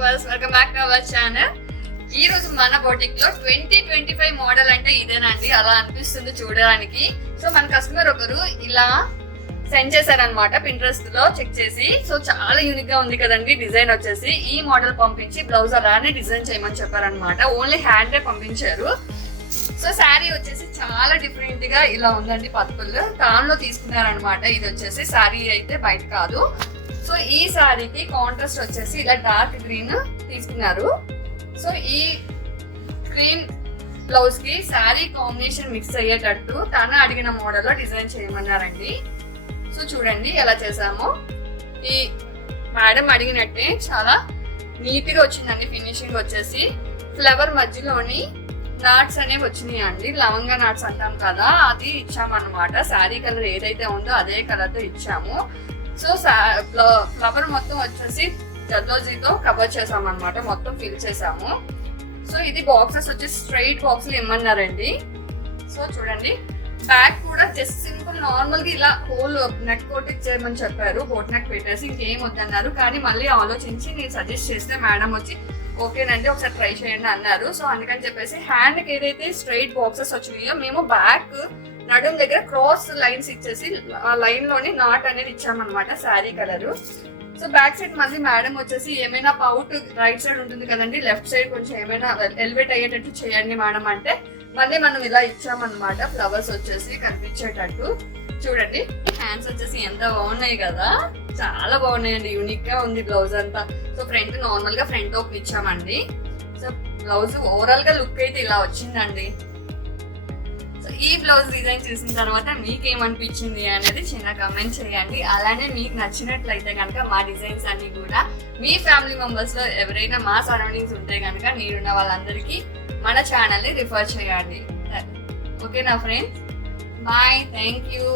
Viewers, welcome back to our channel. ఈ రోజు మన బొటిక్ లో 2025 మోడల్ అంటే ఇదేనండి, అలా అనిపిస్తుంది చూడడానికి. సో మన కస్టమర్ ఒకరు ఇలా సెండ్ చేశారనమాట పింట్రెస్ట్ లో చెక్ చేసి. సో చాలా యూనిక్ గా ఉంది కదండి డిజైన్ వచ్చేసి. ఈ మోడల్ పంపించి బ్లౌజ్ అలానే డిజైన్ చేయమని చెప్పారనమాట. ఓన్లీ హ్యాండ్ పంపించారు. సో శారీ వచ్చేసి చాలా డిఫరెంట్ గా ఇలా ఉందండి, పర్పుల్ దానిలో తీసుకున్నారనమాట. ఇది వచ్చేసి శారీ అయితే బయట కాదు. సో ఈ శారీకి కాంట్రాస్ట్ వచ్చేసి ఇలా డార్క్ గ్రీన్ తీసుకున్నారు. సో ఈ క్రీమ్ బ్లౌజ్ కి శారీ కాంబినేషన్ మిక్స్ అయ్యేటట్టు తను అడిగిన మోడల్ లో డిజైన్ చేయమన్నారండి. సో చూడండి ఎలా చేసామో. ఈ మేడం అడిగినట్టే చాలా నీట్ గా వచ్చిందండి. ఫినిషింగ్ వచ్చేసి ఫ్లవర్ మధ్యలోని నాట్స్ అనేవి వచ్చినాయి అండి, లవంగా నాట్స్ అంటాం కదా, అది ఇచ్చామన్నమాట. శారీ కలర్ ఏదైతే ఉందో అదే కలర్ తో ఇచ్చాము. సో ఫ్లవర్ మొత్తం వచ్చేసి జర్దోజీతో కవర్ చేసాం అనమాట, మొత్తం ఫిల్ చేసాము. సో ఇది బాక్సెస్ వచ్చేసి స్ట్రైట్ బాక్స్ ఇమ్మన్నారండి. సో చూడండి బ్యాక్ కూడా జస్ట్ సింపుల్ నార్మల్ గా ఇలా హోల్ నెక్ కోట్ ఇచ్చేయమని చెప్పారు. బోట్ నెక్ పెట్టేసి ఇంకేం వద్దన్నారు. కానీ మళ్ళీ ఆలోచించి నేను సజెస్ట్ చేస్తే మేడం వచ్చి ఓకేనండి ఒకసారి ట్రై చేయండి అన్నారు. సో అందుకని చెప్పేసి హ్యాండ్ కి ఏదైతే స్ట్రైట్ బాక్సెస్ వచ్చినాయో మేము బ్యాక్ నడుం దగ్గర క్రాస్ లైన్స్ ఇచ్చేసి ఆ లైన్ లోని నాట్ అనేది ఇచ్చామన్నమాట sari colour. So back side మళ్ళీ మేడం వచ్చేసి ఏమైనా పౌట్ రైట్ సైడ్ ఉంటుంది కదండి, లెఫ్ట్ సైడ్ కొంచెం ఏమైనా ఎలివేట్ అయ్యేటట్టు చేయండి మేడం అంటే మళ్ళీ మనం ఇలా ఇచ్చామన్నమాట. ఫ్లవర్స్ వచ్చేసి కనిపించేటట్టు. చూడండి హ్యాండ్స్ వచ్చేసి ఎంత బాగున్నాయి కదా, చాలా బాగున్నాయండి. యూనిక్ గా ఉంది బ్లౌజ్ అంతా. సో ఫ్రంట్ నార్మల్ గా ఫ్రంట్ ఓపెన్ ఇచ్చామండి. సో బ్లౌజ్ ఓవరాల్ గా లుక్ అయితే ఇలా వచ్చిందండి. సో ఈ బ్లౌజ్ డిజైన్ చూసిన తర్వాత మీకేమనిపించింది అనేది చిన్న కమెంట్ చేయండి. అలానే మీకు నచ్చినట్లయితే కనుక మా డిజైన్స్ అన్ని కూడా మీ ఫ్యామిలీ మెంబర్స్ లో ఎవరైనా మా సరౌండింగ్స్ ఉంటే కనుక మీరున్న వాళ్ళందరికీ మన ఛానల్ ని రిఫర్ చేయండి. ఓకేనా ఫ్రెండ్స్, బాయ్, థ్యాంక్ యూ.